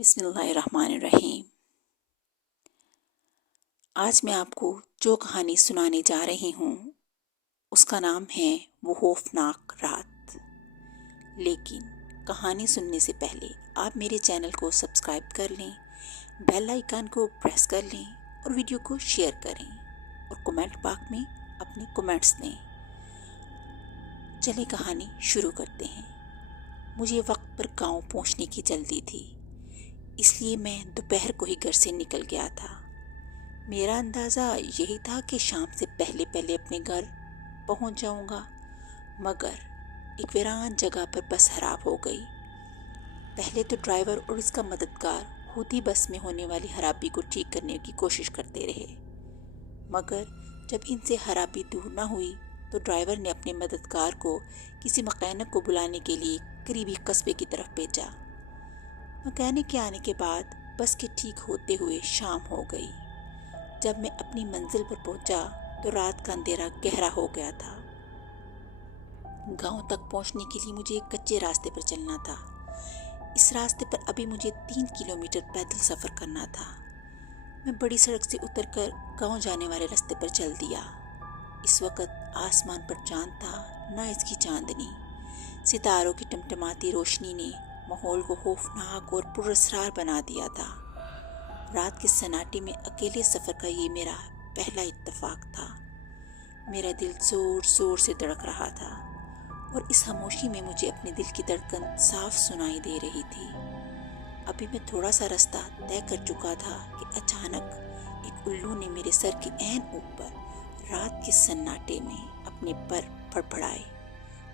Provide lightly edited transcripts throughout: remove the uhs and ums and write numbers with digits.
بسم اللہ الرحمن الرحیم۔ آج میں آپ کو جو کہانی سنانے جا رہی ہوں اس کا نام ہے وہ خوفناک رات۔ لیکن کہانی سننے سے پہلے آپ میرے چینل کو سبسکرائب کر لیں، بیل آئیکن کو پریس کر لیں اور ویڈیو کو شیئر کریں اور کمنٹ باکس میں اپنے کمنٹس دیں۔ چلیں کہانی شروع کرتے ہیں۔ مجھے وقت پر گاؤں پہنچنے کی جلدی تھی، اس لیے میں دوپہر کو ہی گھر سے نکل گیا تھا۔ میرا اندازہ یہی تھا کہ شام سے پہلے اپنے گھر پہنچ جاؤں گا، مگر ایک ویران جگہ پر بس خراب ہو گئی۔ پہلے تو ڈرائیور اور اس کا مددگار خود ہی بس میں ہونے والی خرابی کو ٹھیک کرنے کی کوشش کرتے رہے، مگر جب ان سے خرابی دور نہ ہوئی تو ڈرائیور نے اپنے مددگار کو کسی مکینک کو بلانے کے لیے قریبی قصبے کی طرف بھیجا۔ مکینک کے آنے کے بعد بس کے ٹھیک ہوتے ہوئے شام ہو گئی۔ جب میں اپنی منزل پر پہنچا تو رات کا اندھیرا گہرا ہو گیا تھا۔ گاؤں تک پہنچنے کے لیے مجھے ایک کچے راستے پر چلنا تھا۔ اس راستے پر ابھی مجھے 3 کلومیٹر پیدل سفر کرنا تھا۔ میں بڑی سڑک سے اتر کر گاؤں جانے والے راستے پر چل دیا۔ اس وقت آسمان پر چاند تھا، نہ اس کی چاندنی۔ ستاروں کی ٹمٹماتی روشنی نے ماحول کو خوفناک اور پراسرار بنا دیا تھا۔ رات کے سناٹے میں اکیلے سفر کا یہ میرا پہلا اتفاق تھا۔ میرا دل زور زور سے دھڑک رہا تھا اور اس خاموشی میں مجھے اپنے دل کی دھڑکن صاف سنائی دے رہی تھی۔ ابھی میں تھوڑا سا راستہ طے کر چکا تھا کہ اچانک ایک الو نے میرے سر کے عین اوپر رات کے سناٹے میں اپنے پر پھڑپھڑائے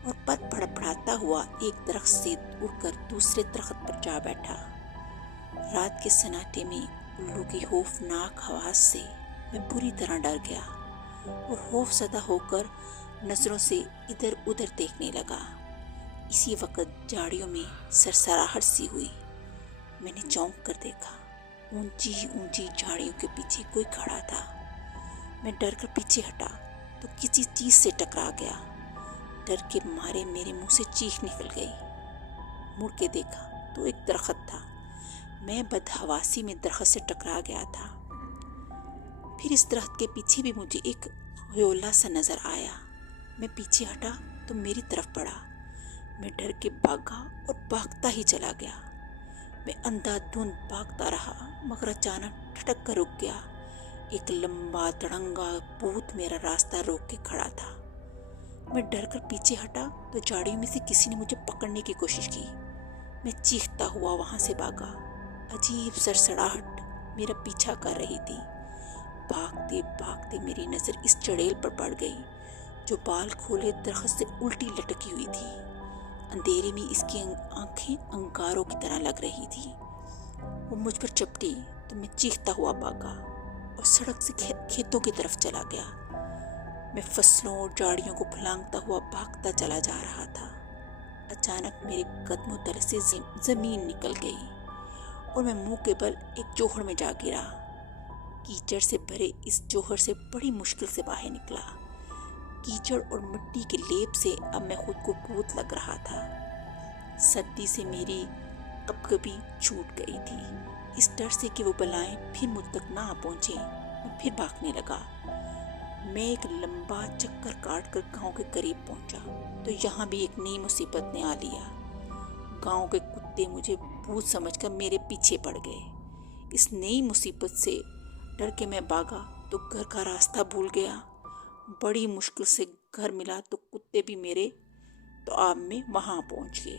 اور پر پھڑپھڑاتا ہوا ایک درخت سے اڑ کر دوسرے درخت پر جا بیٹھا۔ رات کے سناٹے میں الو کی خوفناک آواز سے میں بری طرح ڈر گیا اور خوف زدہ ہو کر نظروں سے ادھر ادھر دیکھنے لگا۔ اسی وقت جھاڑیوں میں سرسراہٹ سی ہوئی۔ میں نے چونک کر دیکھا، اونچی اونچی جھاڑیوں کے پیچھے کوئی کھڑا تھا۔ میں ڈر کر پیچھے ہٹا تو کسی چیز سے ٹکرا گیا۔ ڈر کے مارے میرے منہ سے چیخ نکل گئی۔ مڑ کے دیکھا تو ایک درخت تھا۔ میں بدحواسی میں درخت سے ٹکرا گیا تھا۔ پھر اس درخت کے پیچھے بھی مجھے ایک غیولہ سا نظر آیا۔ میں پیچھے ہٹا تو میری طرف پڑا۔ میں ڈر کے بھاگا اور بھاگتا ہی چلا گیا۔ میں اندھا دھند بھاگتا رہا مگر اچانک ٹھٹک کر رک گیا۔ ایک لمبا تڑنگا بھوت میرا راستہ روک کے کھڑا تھا۔ میں ڈر کر پیچھے ہٹا تو جھاڑیوں میں سے کسی نے مجھے پکڑنے کی کوشش کی۔ میں چیختا ہوا وہاں سے بھاگا۔ عجیب سرسراہٹ میرا پیچھا کر رہی تھی۔ بھاگتے بھاگتے میری نظر اس چڑیل پر پڑ گئی جو بال کھولے درخت سے الٹی لٹکی ہوئی تھی۔ اندھیرے میں اس کی آنکھیں انگاروں کی طرح لگ رہی تھی۔ وہ مجھ پر چپٹی تو میں چیختا ہوا بھاگا اور سڑک سے کھیتوں کی طرف چلا گیا۔ میں فصلوں اور جھاڑیوں کو پھلانگتا ہوا بھاگتا چلا جا رہا تھا۔ اچانک میرے قدموں تلے سے زمین نکل گئی اور میں منہ کے بل ایک جوہڑ میں جا گرا۔ کیچڑ سے بھرے اس جوہر سے بڑی مشکل سے باہر نکلا۔ کیچڑ اور مٹی کے لیپ سے اب میں خود کو بھوت لگ رہا تھا۔ سردی سے میری کپکپی چھوٹ گئی تھی۔ اس ڈر سے کہ وہ بلائیں پھر مجھ تک نہ پہنچیں، میں پھر بھاگنے لگا۔ میں ایک لمبا چکر کاٹ کر گاؤں کے قریب پہنچا تو یہاں بھی ایک نئی مصیبت نے آ لیا۔ گاؤں کے کتے مجھے بھوت سمجھ کر میرے پیچھے پڑ گئے۔ اس نئی مصیبت سے ڈر کے میں بھاگا تو گھر کا راستہ بھول گیا۔ بڑی مشکل سے گھر ملا تو کتے بھی میرے تعاون میں وہاں پہنچ گئے۔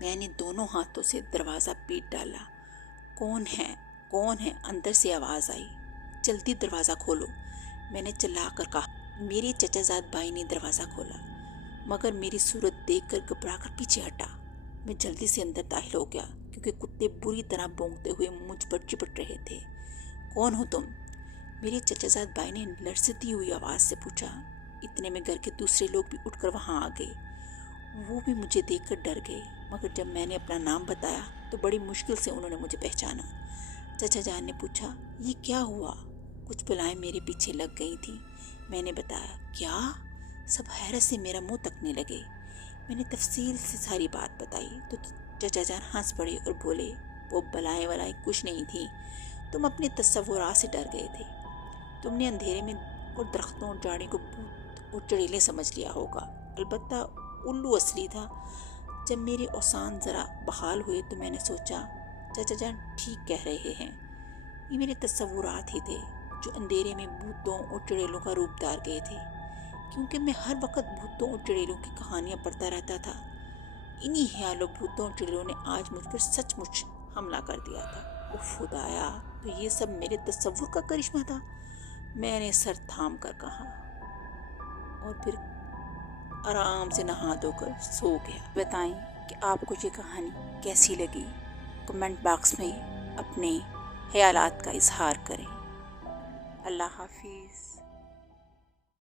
میں نے دونوں ہاتھوں سے دروازہ پیٹ ڈالا۔ کون ہے کون ہے؟ اندر سے آواز آئی۔ جلدی دروازہ کھولو، میں نے چلا کر کہا۔ میرے چچا زاد بھائی نے دروازہ کھولا مگر میری صورت دیکھ کر گھبرا کر پیچھے ہٹا۔ میں جلدی سے اندر داخل ہو گیا کیونکہ کتے بری طرح بھونکتے ہوئے مجھ پر چپٹ رہے تھے۔ کون ہو تم؟ میرے چچا زاد بھائی نے لرزتی ہوئی آواز سے پوچھا۔ اتنے میں گھر کے دوسرے لوگ بھی اٹھ کر وہاں آ گئے۔ وہ بھی مجھے دیکھ کر ڈر گئے مگر جب میں نے اپنا نام بتایا تو بڑی مشکل سے انہوں نے مجھے پہچانا۔ چچا جان نے پوچھا، یہ کیا ہوا؟ کچھ بلائیں میرے پیچھے لگ گئی تھیں، میں نے بتایا۔ کیا؟ سب حیرت سے میرا منہ تکنے لگے۔ میں نے تفصیل سے ساری بات بتائی تو چچا جان ہنس پڑے اور بولے، وہ بلائیں ولائیں کچھ نہیں تھیں، تم اپنے تصورات سے ڈر گئے تھے۔ تم نے اندھیرے میں اور درختوں اور جاڑی کو بھوت اور چڑیلیں سمجھ لیا ہوگا، البتہ الو اصلی تھا۔ جب میرے اوسان ذرا بحال ہوئے تو میں نے سوچا چچا جان ٹھیک کہہ رہے ہیں، یہ میرے تصورات ہی تھے جو اندھیرے میں بھوتوں اور چڑیلوں کا روپ دھار گئے تھے، کیونکہ میں ہر وقت بھوتوں اور چڑیلوں کی کہانیاں پڑھتا رہتا تھا۔ انہی خیالوں بھوتوں اور چڑیلوں نے آج مجھ پر سچ مچ حملہ کر دیا تھا۔ اف خدایا، تو یہ سب میرے تصور کا کرشمہ تھا؟ میں نے سر تھام کر کہا، اور پھر آرام سے نہا دھو کر سو گیا۔ بتائیں کہ آپ کو یہ کہانی کیسی لگی؟ کمنٹ باکس میں اپنے خیالات کا اظہار کریں۔ اللہ حافظ۔